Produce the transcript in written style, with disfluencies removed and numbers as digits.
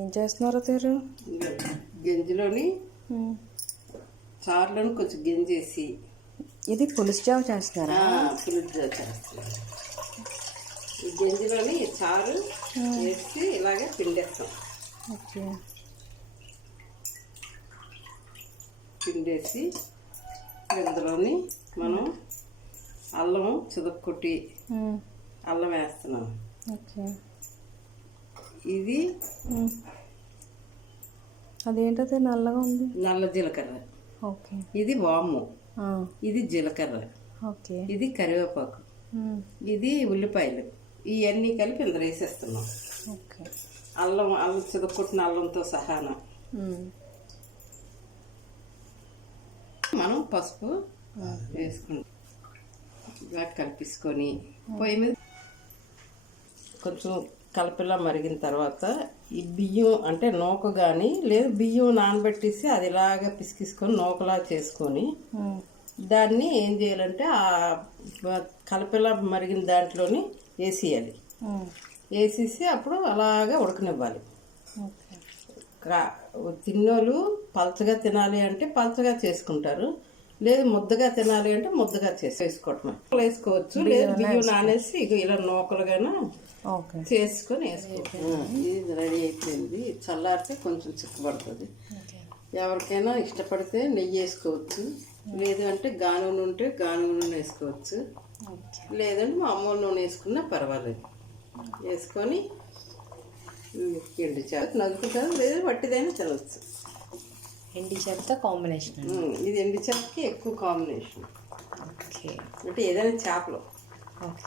ఏం చేస్తున్నారు తీరు? గంజిలోని చారులోని కొంచెం గంజేసి ఇది పులుసు జావ చేస్తున్నారా? పులుసు జావ చేస్తున్నారు. ఈ గంజిలోని చారు వేసి ఇలాగే పిండేస్తాం. ఓకే. పిండేసి ఇందులోని మనం అల్లం చితక్కొట్టి అల్లం వేస్తున్నాం. ఓకే. ఇది అదేంటది నల్లగా ఉంది? నల్ల జీలకర్ర. ఓకే. ఇది వాము. ఇది జీలకర్ర. ఓకే. ఇది కరివేపాకు. ఇది ఉల్లిపాయలు. ఇవన్నీ కలిపి ఇందులో వేసేస్తున్నాం. ఓకే. అల్లం చితక్కొట్టిన అల్లంతో సహాన మనం పసుపు వేసుకుంటాం. ఇలా కలిపేసుకొని పొయ్యి మీద కొంచెం కలపిలా మరిగిన తర్వాత ఈ బియ్యం అంటే నూక కానీ లేదు బియ్యం నానబెట్టేసి అది ఇలాగా పిసికిసుకొని నూకలా చేసుకొని దాన్ని ఏం చేయాలంటే ఆ కలపిలా మరిగిన దాంట్లోని వేసేయాలి. వేసేసి అప్పుడు అలాగా ఉడకనివ్వాలి. తిన్నోళ్ళు పలచగా తినాలి అంటే పలచగా చేసుకుంటారు, లేదు ముద్దగా తినాలి అంటే ముద్దగా వేసుకోవటమే వేసుకోవచ్చు. లేదు బియ్యం నానేసి ఇలా నూకలుగానే చేసుకొని వేసుకోవచ్చు. ఇది రెడీ అయిపోయింది. చల్లారితే కొంచెం చిక్కబడుతుంది. ఎవరికైనా ఇష్టపడితే నెయ్యి వేసుకోవచ్చు, లేదు అంటే గాను నూనె ఉంటే గాను నూనె వేసుకోవచ్చు, లేదంటే మామూలు నూనె వేసుకున్నా పర్వాలేదు. వేసుకొని ఎండి చేప నలుపుతారు, లేదా వట్టిదైనా తినవచ్చు. ఎండి చేపతో కాంబినేషన్. ఇది ఎండి చేపకి ఎక్కువ కాంబినేషన్. ఓకే. అంటే ఏదైనా చేపలు. ఓకే.